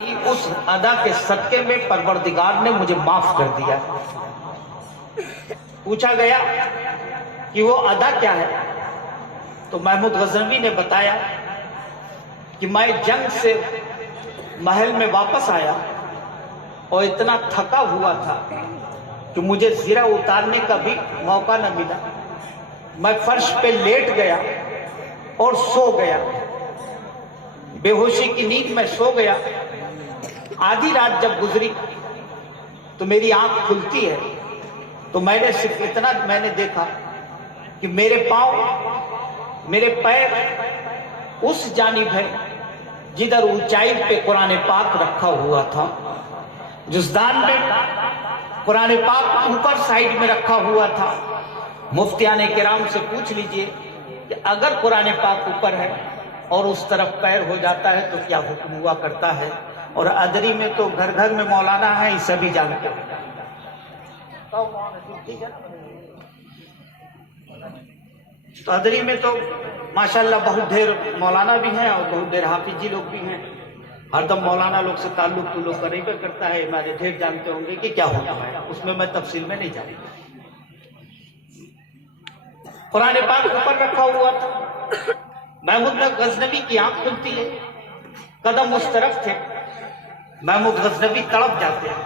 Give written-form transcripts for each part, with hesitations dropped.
اس ادا کے صدقے میں پروردگار نے مجھے معاف کر دیا۔ پوچھا گیا کہ وہ ادا کیا ہے، تو محمود غزنوی نے بتایا کہ میں جنگ سے محل میں واپس آیا اور اتنا تھکا ہوا تھا کہ مجھے زرہ اتارنے کا بھی موقع نہ ملا۔ میں فرش پہ لیٹ گیا اور سو گیا، بے ہوشی کی نیند میں سو گیا۔ آدھی رات جب گزری تو میری آنکھ کھلتی ہے تو میں نے صرف اتنا دیکھا کہ میرے پاؤں، میرے پیر اس جانب ہے جدھر اونچائی پہ قرآن پاک رکھا ہوا تھا۔ جزدان میں قرآن پاک اوپر سائیڈ میں رکھا ہوا تھا۔ مفتیان کرام سے پوچھ لیجئے کہ اگر قرآن پاک اوپر ہے اور اس طرف پیر ہو جاتا ہے تو کیا حکم ہوا کرتا ہے؟ اور ادری میں تو گھر گھر میں مولانا ہیں، یہ سبھی جانتے ہیں۔ تو ادری میں تو ماشاءاللہ بہت ڈھیر مولانا بھی ہیں اور بہت ڈھیر حافظ جی لوگ بھی ہیں۔ ہر دم مولانا لوگ سے تعلق تو لوگ قریبے کرتا ہے، ہمارے ڈھیر جانتے ہوں گے کہ کیا ہوتا ہے، اس میں تفصیل میں نہیں جانتا۔ قرآن پاک اوپر رکھا ہوا تھا۔ محمود غزنوی کی آنکھ کھلتی ہے، قدم اس طرف تھے۔ محمود غزنوی تڑپ جاتے ہیں،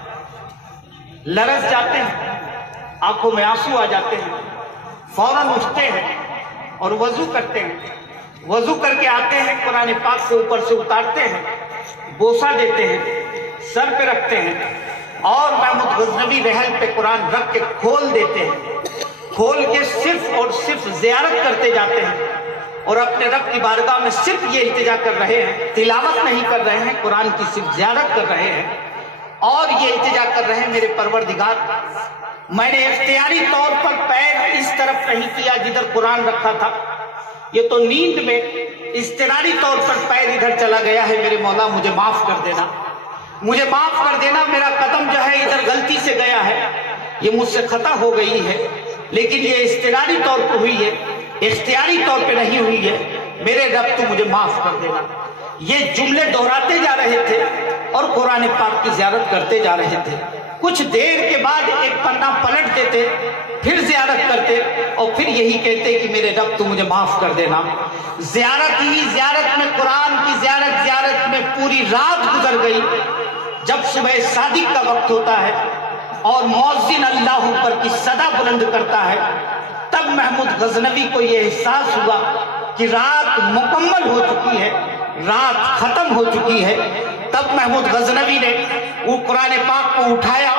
لرز جاتے ہیں، آنکھوں میں آنسو آ جاتے ہیں، فوراً اٹھتے ہیں اور وضو کرتے ہیں۔ وضو کر کے آتے ہیں، قرآن پاک سے اوپر سے اتارتے ہیں، بوسہ دیتے ہیں، سر پہ رکھتے ہیں اور محمود غزنوی رحل پہ قرآن رکھ کے کھول دیتے ہیں۔ کھول کے صرف اور صرف زیارت کرتے جاتے ہیں اور اپنے رب کی بارگاہ میں صرف یہ التجا کر رہے ہیں، تلاوت نہیں کر رہے ہیں، قرآن کی صرف زیارت کر رہے ہیں اور یہ التجا کر رہے ہیں، میرے پروردگار میں نے اختیاری طور پر پیر اس طرف نہیں کیا جدھر قرآن رکھا تھا، یہ تو نیند میں اضطراری طور پر پیر ادھر چلا گیا ہے، میرے مولا مجھے معاف کر دینا، مجھے معاف کر دینا، میرا قدم جو ہے ادھر غلطی سے گیا ہے، یہ مجھ سے خطا ہو گئی ہے، لیکن یہ اضطراری طور پر ہوئی ہے، اختیاری طور پہ نہیں ہوئی ہے، میرے رب تو مجھے معاف کر دینا۔ یہ جملے دہراتے جا رہے تھے اور قرآن پاک کی زیارت کرتے جا رہے تھے۔ کچھ دیر کے بعد ایک پنہ پلٹ دیتے، پھر زیارت کرتے اور پھر یہی کہتے کہ میرے رب تو مجھے معاف کر دینا۔ زیارت ہی زیارت میں، قرآن کی زیارت میں پوری رات گزر گئی۔ جب صبح صادق کا وقت ہوتا ہے اور مؤذن اللہ اکبر کی صدا بلند کرتا ہے، تب محمود غزنوی کو یہ احساس ہوا کہ رات مکمل ہو چکی ہے، رات ختم ہو چکی ہے۔ تب محمود غزنوی نے وہ قرآن پاک کو اٹھایا،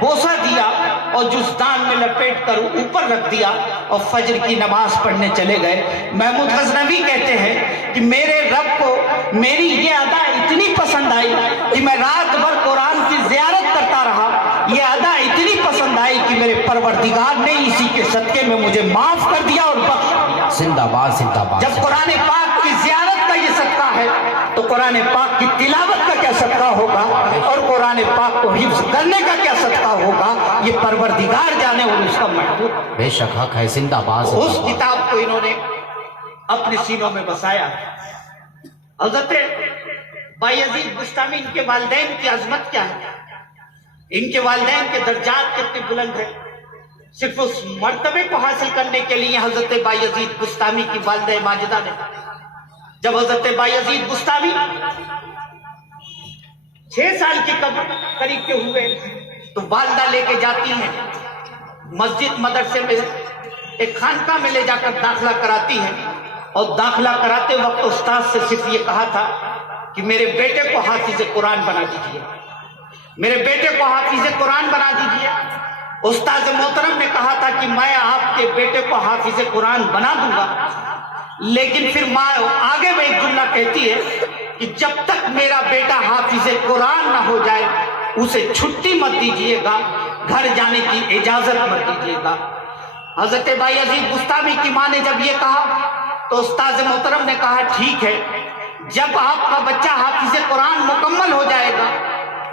بوسہ دیا اور جزدان میں لپیٹ کر اوپر رکھ دیا اور فجر کی نماز پڑھنے چلے گئے۔ محمود غزنوی کہتے ہیں کہ میرے رب کو میری یہ ادا اتنی پسند آئی کہ میں رات بھر قرآن کی زیارت کرتا رہا، یہ ادا اتنی پسند آئی کہ میرے پروردگار نے اسی کے صدقے میں مجھے معاف کر دیا اور بخش دیا۔ زندہ باد، زندہ باد۔ جب قرآن پاک کی زیارت کا یہ صدقہ ہے تو قرآن پاک کی تلاوت کا کیا صدقہ ہوگا اور قرآن پاک کو حفظ کرنے کا کیا صدقہ ہوگا، یہ پروردگار جانے اور اس کا محبوب۔ بے شک حق ہے، زندہ باد۔ اس کتاب کو انہوں نے اپنے سینوں میں بسایا۔ حضرت بایزید بستامی، ان کے والدین کی عظمت کیا ہے، ان کے والدین کے درجات کتنے بلند ہیں۔ صرف اس مرتبے کو حاصل کرنے کے لیے حضرت بایزید بستامی کی والدہ ماجدہ نے، جب حضرت بایزید بستامی 6 سال کے قریب کے ہوئے تو والدہ لے کے جاتی ہیں مسجد مدرسے میں، ایک خانقاہ میں لے جا کر داخلہ کراتی ہیں اور داخلہ کراتے وقت استاد سے صرف یہ کہا تھا کہ میرے بیٹے کو حافظ قرآن بنا دیجیے، میرے بیٹے کو حافظ قرآن بنا دیجیے۔ استاد محترم نے کہا تھا کہ میں آپ کے بیٹے کو حافظ قرآن بنا دوں گا، لیکن پھر ماں آگے میں ایک جملہ کہتی ہے کہ جب تک میرا بیٹا حافظ قرآن نہ ہو جائے اسے چھٹی مت دیجیے گا، گھر جانے کی اجازت مت دیجیے گا۔ حضرت بایزید بستامی کی ماں نے جب یہ کہا تو استاد محترم نے کہا ٹھیک ہے، جب آپ کا بچہ حافظ قرآن مکمل ہو جائے گا